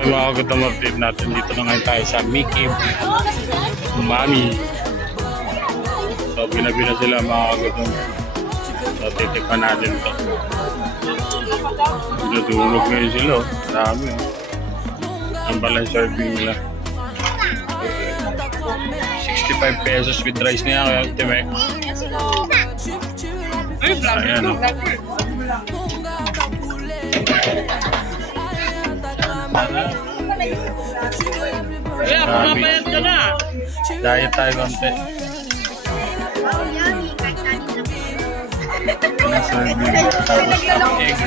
Yung mga kagandang update natin dito na ngayon tayo sa Mickey Umami. So binabina sila mga kagandang. So titikman natin ito. Natulog ngayon sila. Dami. Ang pala yung serving nila. 65 pesos with rice niya kaya Timek. Ayan o. Kaya, pumapayat ka na. Diet tayo konti. Ang serving. Tapos ang egg.